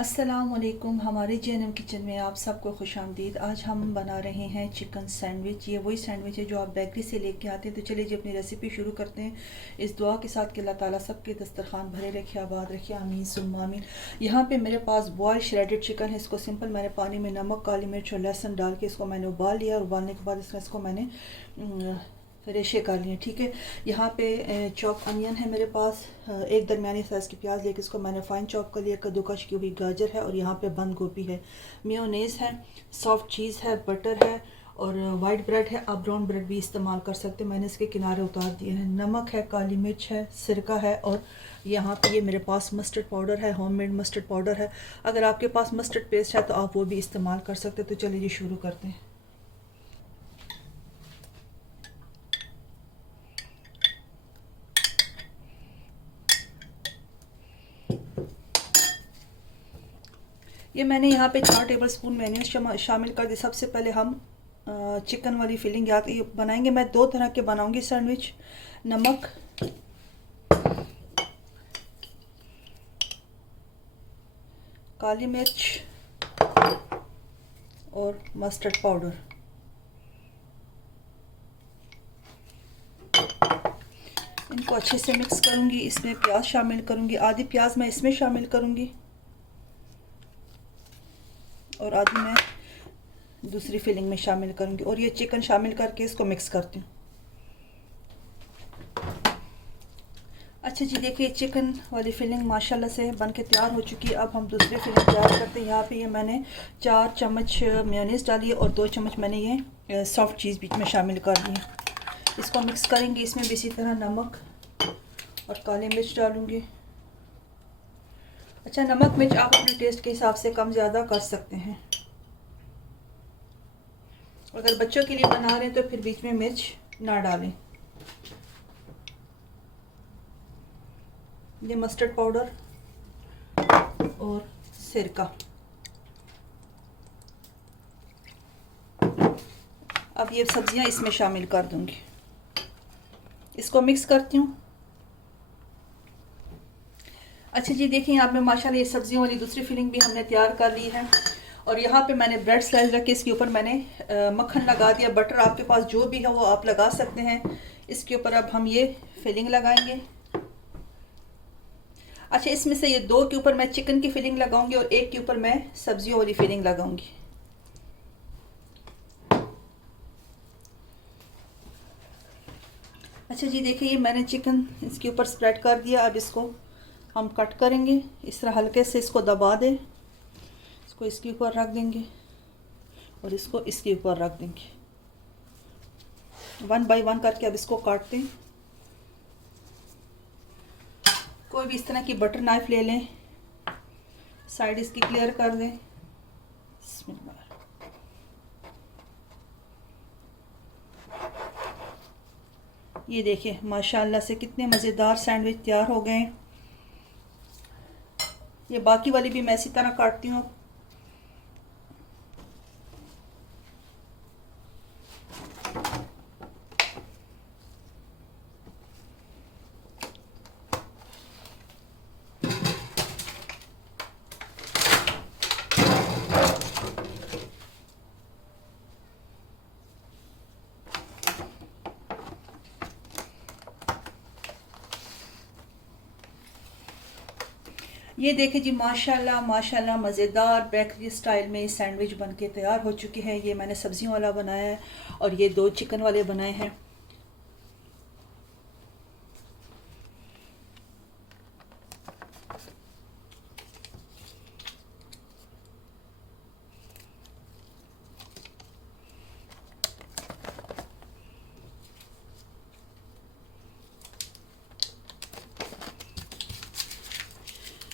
अस्सलामुअलैकुम। हमारे JNM kitchen में आप सबको खुशामदीद। आज हम बना रहे हैं चिकन सैंडविच। ये वही सैंडविच है जो आप बेकरी से लेके आते हैं। तो चलिए जी अपनी रेसिपी शुरू करते हैं इस दुआ के साथ कि अल्लाह ताला सबके दस्तरखान भरे रखे, आबाद रखे, आमीन सुम्मा आमीन। यहाँ पे मेरे पास बॉयल श्रेडेड चिकन है। इसको सिंपल मैंने पानी में नमक, काली मिर्च और लहसुन डाल के इसको मैंने उबाल लिया और उबालने के बाद इसको मैंने रेशे कर लिए। ठीक है, यहाँ पे चॉप अनियन है मेरे पास, एक दरमियानी साइज़ की प्याज लेके इसको मैंने फ़ाइन चॉप कर लिया। कद्दूकश की हुई गाजर है और यहाँ पे बंद गोभी है, मेयोनेज़ है, सॉफ्ट चीज़ है, बटर है और वाइट ब्रेड है। आप ब्राउन ब्रेड भी इस्तेमाल कर सकते हैं। मैंने इसके किनारे उतार दिए हैं। नमक है, काली मिर्च है, सिरका है और यहाँ पे ये मेरे पास मस्टर्ड पाउडर है, होममेड मस्टर्ड पाउडर है। अगर आपके पास मस्टर्ड पेस्ट है तो आप वो भी इस्तेमाल कर सकते हैं। तो चलिए ये शुरू करते हैं। ये मैंने यहाँ पे 4 टेबलस्पून मेयोनीज शामिल कर दी। सबसे पहले हम चिकन वाली फिलिंग याद ये बनाएंगे। मैं 2 तरह के बनाऊंगी सैंडविच। नमक, काली मिर्च और मस्टर्ड पाउडर। इनको अच्छे से मिक्स करूंगी। इसमें प्याज शामिल करूंगी, आधी प्याज मैं इसमें शामिल करूंगी और आधी मैं दूसरी फिलिंग में शामिल करूंगी। और ये चिकन शामिल करके इसको मिक्स करती हूँ। अच्छा जी, देखिए चिकन वाली फिलिंग माशाल्लाह से बनके तैयार हो चुकी है। अब हम दूसरी फिलिंग तैयार करते हैं। यहाँ पे ये मैंने 4 चम्मच मेयोनीज डाली है और 2 चम्मच मैंने ये सॉफ्ट चीज़ बीच में शामिल कर दी है। इसको मिक्स करेंगे। इसमें भी इसी तरह नमक और काली मिर्च डालूँगी। अच्छा, नमक मिर्च आप अपने टेस्ट के हिसाब से कम ज़्यादा कर सकते हैं। अगर बच्चों के लिए बना रहे हैं तो फिर बीच में मिर्च ना डालें। ये मस्टर्ड पाउडर और सिरका। अब ये सब्जियां इसमें शामिल कर दूंगी। इसको मिक्स करती हूँ। अच्छा जी, देखिए यहाँ पे माशाल्लाह ये सब्जियों वाली दूसरी फिलिंग भी हमने तैयार कर ली है। और यहाँ पे मैंने ब्रेड स्लाइस रख के इसके ऊपर मैंने मक्खन लगा दिया। बटर आपके पास जो भी है वो आप लगा सकते हैं। इसके ऊपर अब हम ये फिलिंग लगाएंगे। अच्छा, इसमें से ये 2 के ऊपर मैं चिकन की फिलिंग लगाऊंगी और 1 के ऊपर मैं सब्जियों वाली फिलिंग लगाऊंगी। अच्छा जी, देखिए ये मैंने चिकन इसके ऊपर स्प्रेड कर दिया। अब इसको हम कट करेंगे। इस तरह हल्के से इसको दबा दें। इसको इसके ऊपर रख देंगे और इसको इसके ऊपर रख देंगे। 1 बाय 1 करके अब इसको काटते हैं। कोई भी इस तरह की बटर नाइफ ले लें, साइड इसकी क्लियर कर दें। ये देखिए माशाल्लाह से कितने मज़ेदार सैंडविच तैयार हो गए। ये बाकी वाली भी मैं इसी तरह काटती हूँ। ये देखिए जी माशाल्लाह माशाल्लाह मज़ेदार बेकरी स्टाइल में सैंडविच बनके तैयार हो चुके हैं। ये मैंने सब्जियों वाला बनाया है और ये 2 चिकन वाले बनाए हैं।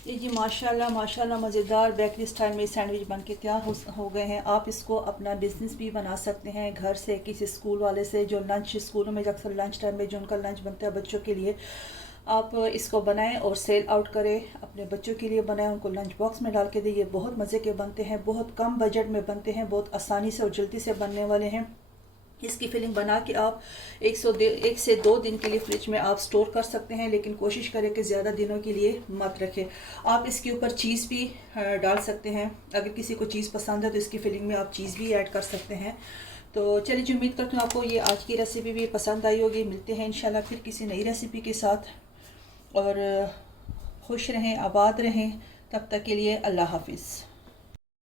ये जी माशाल्लाह माशाल्लाह मज़ेदार बेकरी स्टाइल में सैंडविच बनके तैयार हो गए हैं। आप इसको अपना बिज़नेस भी बना सकते हैं, घर से, किसी स्कूल वाले से जो लंच, स्कूलों में अक्सर लंच टाइम में जो उनका लंच बनता है बच्चों के लिए, आप इसको बनाएं और सेल आउट करें। अपने बच्चों के लिए बनाएं, उनको लंच बॉक्स में डाल के दें। ये बहुत मज़े के बनते हैं, बहुत कम बजट में बनते हैं, बहुत आसानी से और जल्दी से बनने वाले हैं। इसकी फिलिंग बना के आप 1 से 2 दिन के लिए फ्रिज में आप स्टोर कर सकते हैं, लेकिन कोशिश करें कि ज़्यादा दिनों के लिए मत रखें। आप इसके ऊपर चीज़ भी डाल सकते हैं, अगर किसी को चीज़ पसंद है तो इसकी फिलिंग में आप चीज़ भी ऐड कर सकते हैं। तो चलिए जी, उम्मीद करती हूँ आपको ये आज की रेसिपी भी पसंद आई होगी। मिलते हैं इंशाल्लाह फिर किसी नई रेसिपी के साथ, और खुश रहें, आबाद रहें। तब तक के लिए अल्लाह हाफिज़।